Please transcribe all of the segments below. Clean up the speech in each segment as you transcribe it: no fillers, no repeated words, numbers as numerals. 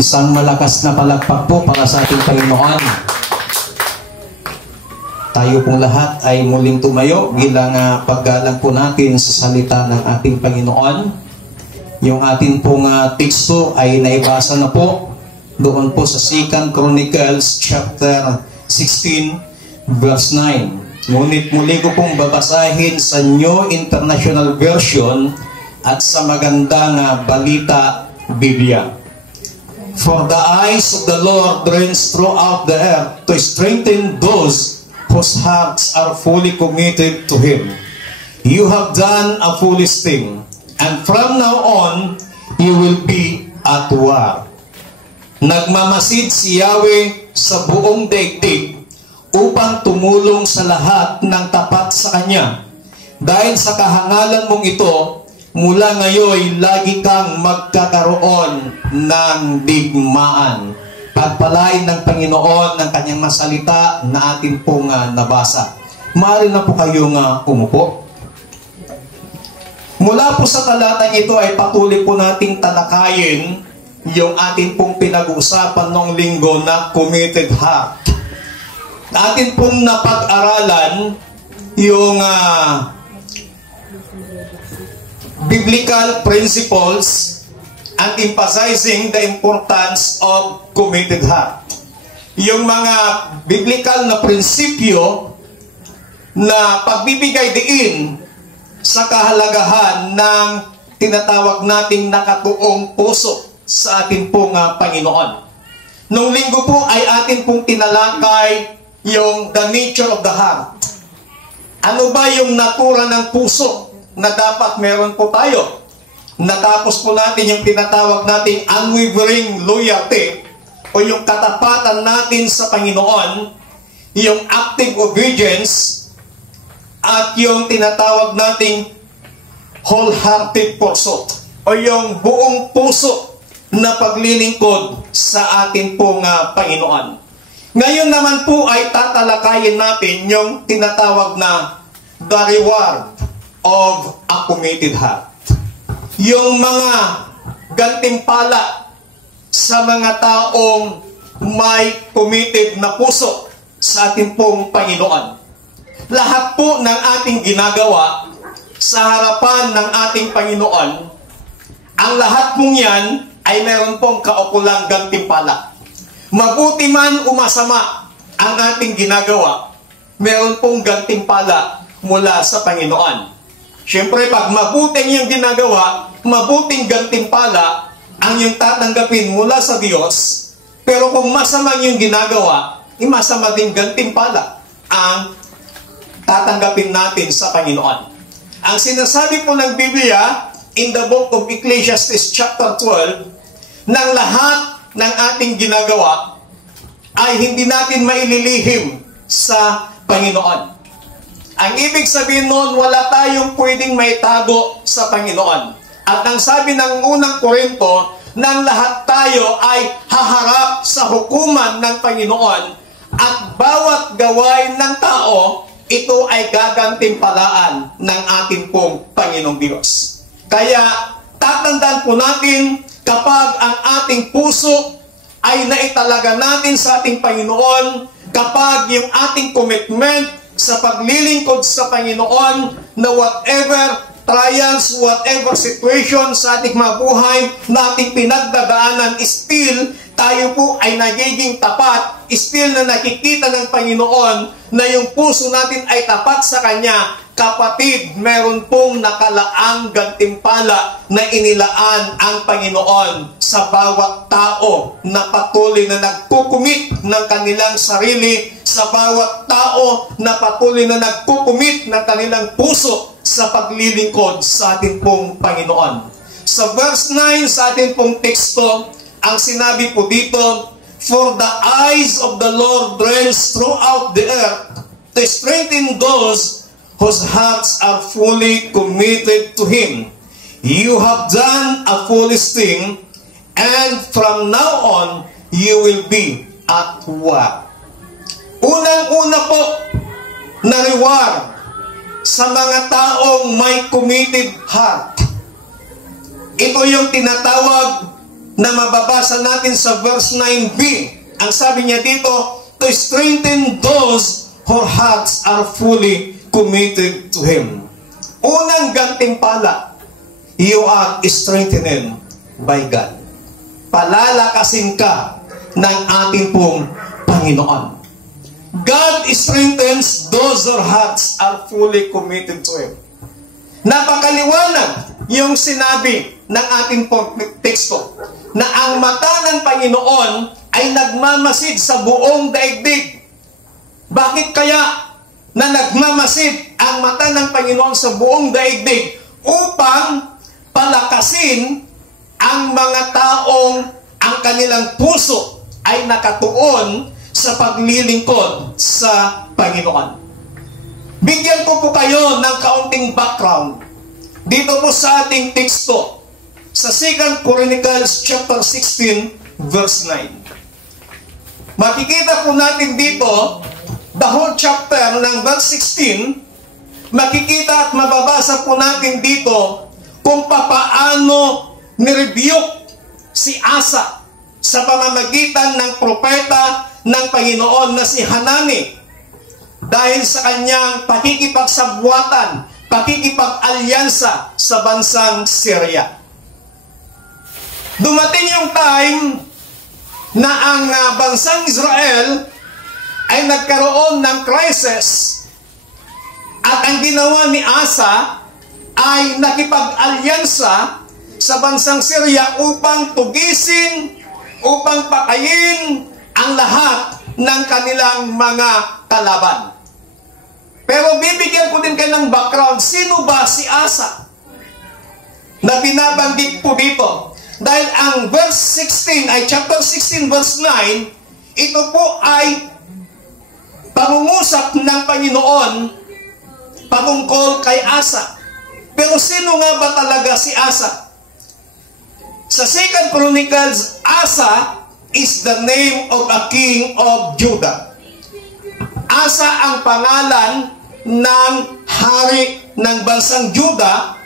Isang malakas na palakpak po para sa ating Panginoon. Tayo pong lahat ay muling tumayo bilang paggalang po natin sa salita ng ating Panginoon. Yung ating pong teksto ay naibasa na po doon po sa 2 Chronicles chapter 16 verse 9. Ngunit muli ko pong babasahin sa New International Version at sa magandang balita Biblia. For the eyes of the Lord range throughout the earth to strengthen those whose hearts are fully committed to Him. You have done a foolish thing, and from now on, you will be at war. Nagmamasid si Yahweh sa buong daigdig upang tumulong sa lahat ng tapat sa Kanya. Dahil sa kahangalan mong ito, mula ngayon, lagi kang magkakaroon ng digmaan. Pagpalain ng Panginoon ng Kanyang masalita na atin pong nabasa. Maaari na po kayong umupo. Mula po sa talatang ito ay patuloy po nating talakayin yung atin pong pinag-uusapan noong linggo na committed heart. Atin pong napag-aralan yung biblical principles and emphasizing the importance of committed heart. Yung mga biblical na prinsipyo na pagbibigay diin sa kahalagahan ng tinatawag nating nakatuong puso sa atin pong Panginoon. Nung linggo po ay atin pong tinalakay yung the nature of the heart. Ano ba yung natura ng puso na dapat meron po tayo? Natapos po natin yung tinatawag nating unwavering loyalty o yung katapatan natin sa Panginoon, yung active obedience, at yung tinatawag nating wholehearted pursuit o yung buong puso na paglilingkod sa atin pong Panginoon. Ngayon naman po ay tatalakayin natin yung tinatawag na the reward of a committed heart. Yung mga gantimpala sa mga taong may committed na puso sa ating pong Panginoon. Lahat po ng ating ginagawa sa harapan ng ating Panginoon, ang lahat pong yan ay meron pong kaukulang gantimpala. Mabuti man o masama ang ating ginagawa, meron pong gantimpala mula sa Panginoon. Siyempre, pag mabuting yung ginagawa, mabuting gantimpala ang yung tatanggapin mula sa Diyos. Pero kung masama yung ginagawa, masama din gantimpala ang tatanggapin natin sa Panginoon. Ang sinasabi po ng Biblia in the book of Ecclesiastes chapter 12, ng lahat ng ating ginagawa ay hindi natin maililihim sa Panginoon. Ang ibig sabihin noon, wala tayong pwedeng maitago sa Panginoon. At ang sabi ng unang Korinto, nang lahat tayo ay haharap sa hukuman ng Panginoon at bawat gawain ng tao, ito ay gagantimpalaan ng ating pong Panginoong Diyos. Kaya tatandaan po natin, kapag ang ating puso ay naitalaga natin sa ating Panginoon, kapag yung ating commitment sa paglilingkod sa Panginoon na whatever trials, whatever situation sa ating mga buhay na ating pinagdadaanan, still tayo po ay nagiging tapat, still na nakikita ng Panginoon na yung puso natin ay tapat sa Kanya. Kapatid, meron pong nakalaang gantimpala na inilaan ang Panginoon sa bawat tao na patuloy na nagkukumit ng kanilang sarili, sa bawat tao na patuloy na nagkukumit ng kanilang puso sa paglilingkod sa ating pong Panginoon. Sa verse 9 sa ating pong teksto, ang sinabi po dito, for the eyes of the Lord range throughout the earth to strengthen those whose hearts are fully committed to Him. You have done a foolish thing, and from now on, you will be at war. Unang-una po na reward sa mga taong may committed heart. Ito yung tinatawag na mababasa natin sa verse 9b. Ang sabi niya dito, to strengthen those whose hearts are fully committed to Him. Unang gantimpala, you are strengthened by God. Palalakasin ka ng ating pong Panginoon. God strengthens those whose hearts are fully committed to Him. Napakaliwanag yung sinabi ng ating pong teksto na ang mata ng Panginoon ay nagmamasid sa buong daigdig. Bakit kaya na nagmamasid ang mata ng Panginoon sa buong daigdig? Upang palakasin ang mga taong ang kanilang puso ay nakatuon sa paglilingkod sa Panginoon. Bigyan ko po kayo ng kaunting background dito po sa ating teksto sa 2 Chronicles chapter 16 verse 9. Makikita po natin dito the whole chapter ng verse 16. Makikita at mababasa po natin dito kung papaano nirebuke si Asa sa pamamagitan ng propeta ng Panginoon na si Hanani dahil sa kanyang pakikipagsabwatan, pakikipag-alyansa sa bansang Syria. Dumating yung time na ang bansang Israel ay nagkaroon ng crisis at ang ginawa ni Asa ay nakipag-alyansa sa bansang Syria upang tugisin, upang patayin ang lahat ng kanilang mga kalaban. Pero bibigyan ko din kayo ng background. Sino ba si Asa na binabanggit po dito? Dahil ang verse 16 ay chapter 16 verse 9, ito po ay pangungusap ng Panginoon patungkol kay Asa. Pero sino nga ba talaga si Asa? Sa 2 Chronicles, Asa is the name of a king of Judah. Asa ang pangalan ng hari ng bansang Judah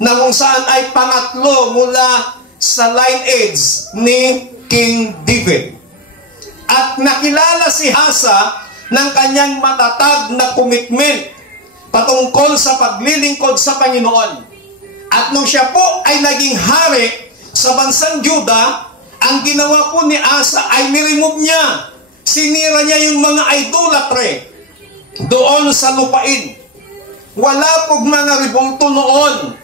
na kung saan ay pangatlo mula sa lineage ni King David. At nakilala si Asa ng kanyang matatag na commitment patungkol sa paglilingkod sa Panginoon. At nung siya po ay naging hari sa bansang Judah, ang ginawa po ni Asa ay niremove niya. Sinira niya yung mga idolatry doon sa lupain. Wala pong mga rebulto noon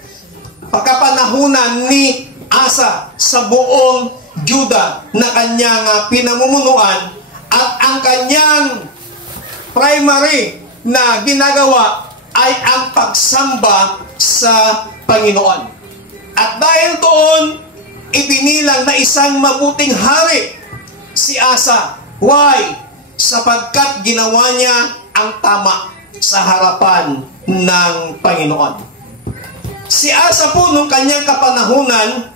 pagkapanahunan ni Asa sa buong Judah na kanyang pinamumunuan, at ang kanyang primary na ginagawa ay ang pagsamba sa Panginoon. At dahil doon, ibinilang na isang mabuting hari si Asa. Why? Sapagkat ginawa niya ang tama sa harapan ng Panginoon. Si Asa po nung kanyang kapanahunan,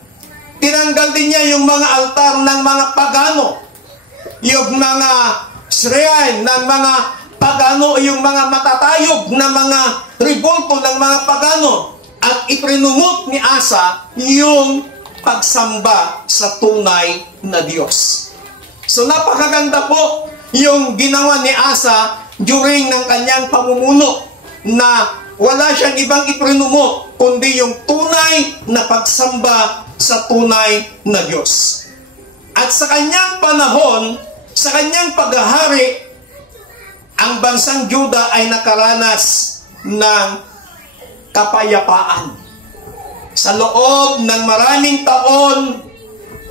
tinanggal din niya yung mga altar ng mga pagano, yung mga shrine ng mga pagano, yung mga matatayog na mga rebulto ng mga pagano, at iprinumot ni Asa yung pagsamba sa tunay na Diyos. So napakaganda po yung ginawa ni Asa during ng kanyang pamumuno, na wala siyang ibang iprinumot kundi yung tunay na pagsamba sa tunay na Diyos. At sa kanyang panahon, sa kanyang paghahari, ang bansang Judah ay nakaranas ng kapayapaan. Sa loob ng maraming taon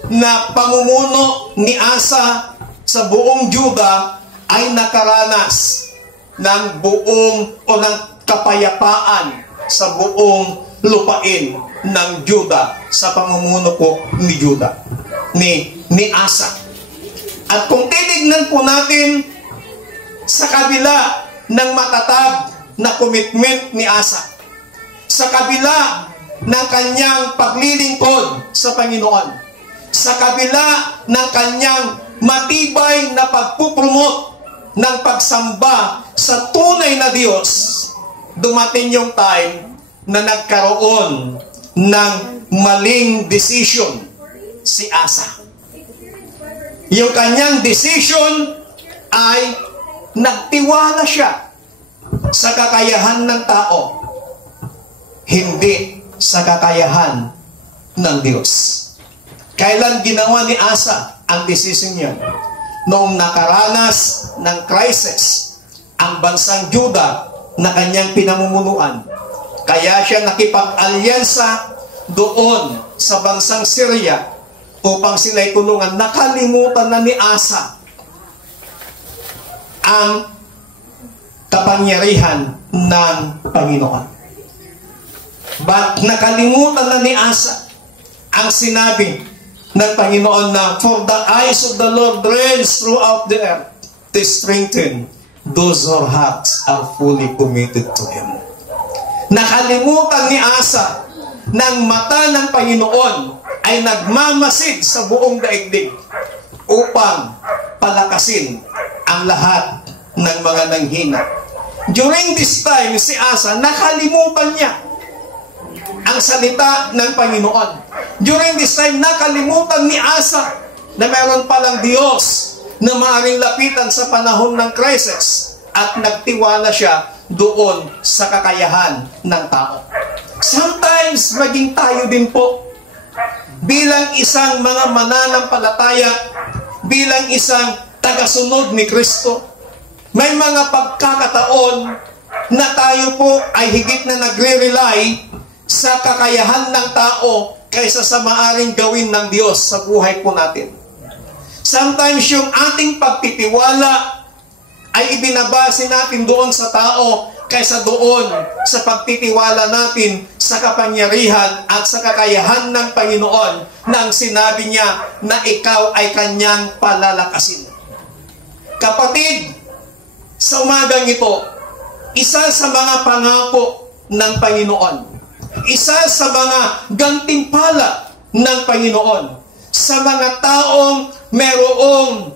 na pamumuno ni Asa sa buong Judah ay nakaranas ng buong o ng kapayapaan sa buong lupain ng Judah sa pamumuno po ni Judah, ni Asa. At kung titignan po natin sa kabila ng matatag na commitment ni Asa, sa kabila ng kanyang paglilingkod sa Panginoon, sa kabila ng kanyang matibay na pagpupromote ng pagsamba sa tunay na Diyos, dumating yung time na nagkaroon ng maling decision si Asa. Yung kanyang decision ay nagtiwala siya sa kakayahan ng tao, hindi sa kakayahan ng Diyos. Kailan ginawa ni Asa ang decision niya? Noong nakaranas ng crisis ang bansang Juda na kanyang pinamumunuan. Kaya siya nakipag-alyansa doon sa bansang Syria upang sila'y tulungan. Nakalimutan na ni Asa ang kapangyarihan ng Panginoon. But nakalimutan na ni Asa ang sinabi ng Panginoon na, "For the eyes of the Lord reigns throughout the earth to strengthen those whose hearts are fully committed to Him." Nakalimutan ni Asa ng mata ng Panginoon ay nagmamasid sa buong daigdig upang palakasin ang lahat ng mga nanghina. During this time, si Asa, nakalimutan niya ang salita ng Panginoon. During this time, nakalimutan ni Asa na meron palang Diyos na maaaring lapitan sa panahon ng crisis at nagtiwala siya doon sa kakayahan ng tao. Sometimes, maging tayo din po bilang isang mga mananampalataya, bilang isang tagasunod ni Kristo, may mga pagkakataon na tayo po ay higit na nagre-rely sa kakayahan ng tao kaysa sa maaring gawin ng Diyos sa buhay po natin. Sometimes yung ating pagtitiwala ay ibinabase natin doon sa tao kaysa doon sa pagtitiwala natin sa kapangyarihan at sa kakayahan ng Panginoon nang sinabi niya na ikaw ay kanyang palalakasin. Kapatid, sa umagang ito, isa sa mga pangako ng Panginoon, isa sa mga gantimpala ng Panginoon sa mga taong merong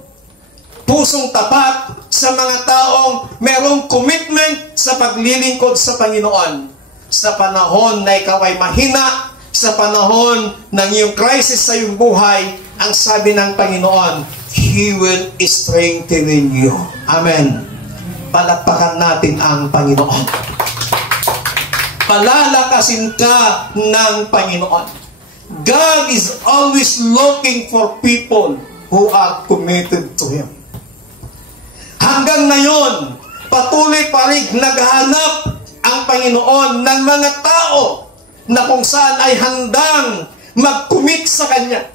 pusong tapat, sa mga taong merong commitment sa paglilingkod sa Panginoon. Sa panahon na ikaw ay mahina, sa panahon ng iyong crisis sa iyong buhay, ang sabi ng Panginoon, He will strengthen you. Amen. Palakpakan natin ang Panginoon. Palalakasin ka ng Panginoon. God is always looking for people who are committed to Him. Hanggang ngayon, patuloy pa rin naghahanap ang Panginoon ng mga tao na kung saan ay handang mag-commit sa Kanya.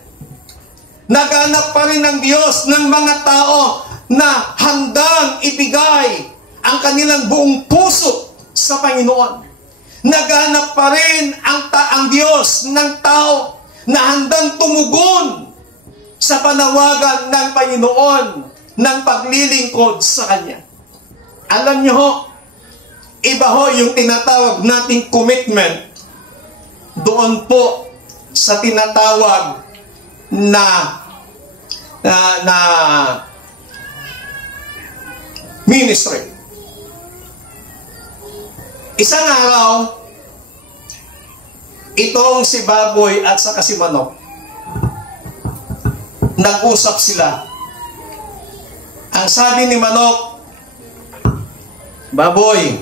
Naghahanap pa rin ng Diyos ng mga tao na handang ibigay ang kanilang buong puso sa Panginoon. Naghahanap pa rin ang Diyos ng tao na handang tumugon sa panawagan ng Panginoon ng paglilingkod sa Kanya. Alam niyo ho, iba ho yung tinatawag nating commitment doon po sa tinatawag na ministry. Isang araw, itong si Baboy at saka si Manok, nag-usap sila. Ang sabi ni Manok, "Baboy,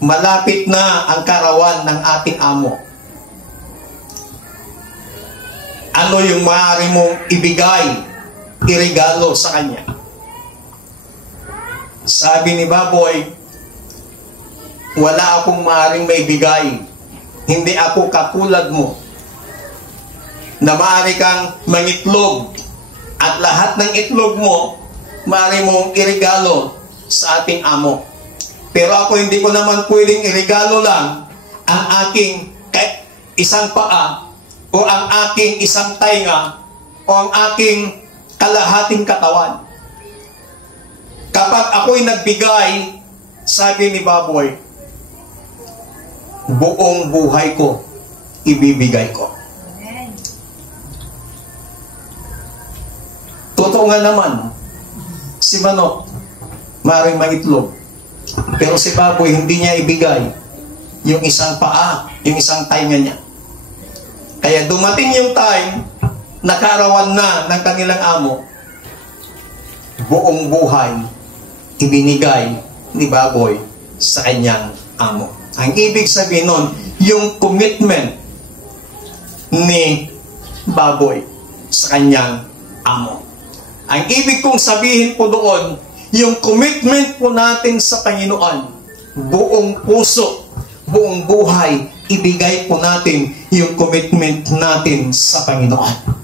malapit na ang karawan ng ating amo. Ano yung maaari mong ibigay, iregalo sa kanya?" Sabi ni Baboy, "Wala akong maaaring maibigay. Hindi ako katulad mo na maaari kang mangitlog at lahat ng itlog mo maaari mong iregalo sa ating amo. Pero ako hindi ko naman pwedeng iregalo lang ang aking isang paa o ang aking isang tainga o ang aking kalahating katawan. Kapag ako'y nagbigay," sabi ni Baboy, "buong buhay ko ibibigay ko." Totoo nga naman, si Manok maaaring mangitlog, pero si Baboy hindi niya ibigay yung isang paa, yung isang tainga niya. Kaya dumating yung time nakarawan na ng kanilang amo, buong buhay ibinigay ni baboy sa kanyang amo. Ang ibig sabihin nun, yung commitment ni baboy sa kanyang amo. Ang ibig kong sabihin po doon, yung commitment po natin sa Panginoon, buong puso, buong buhay, ibigay po natin yung commitment natin sa Panginoon.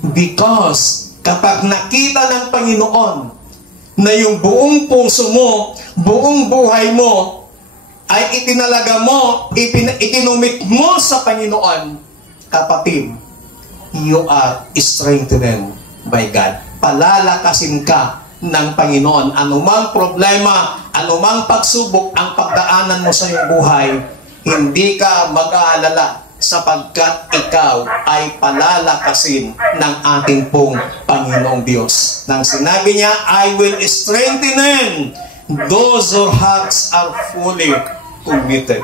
Because kapag nakita ng Panginoon na yung buong puso mo, buong buhay mo, ay itinalaga mo, itinumit mo sa Panginoon, kapatid, you are strengthened by God. Palalakasin ka ng Panginoon. Anumang problema, anumang pagsubok ang pagdaanan mo sa iyong buhay, hindi ka mag-aalala sapagkat ikaw ay palalakasin ng ating pong Panginoong Diyos. Nang sinabi niya, I will strengthen those whose hearts are fully committed.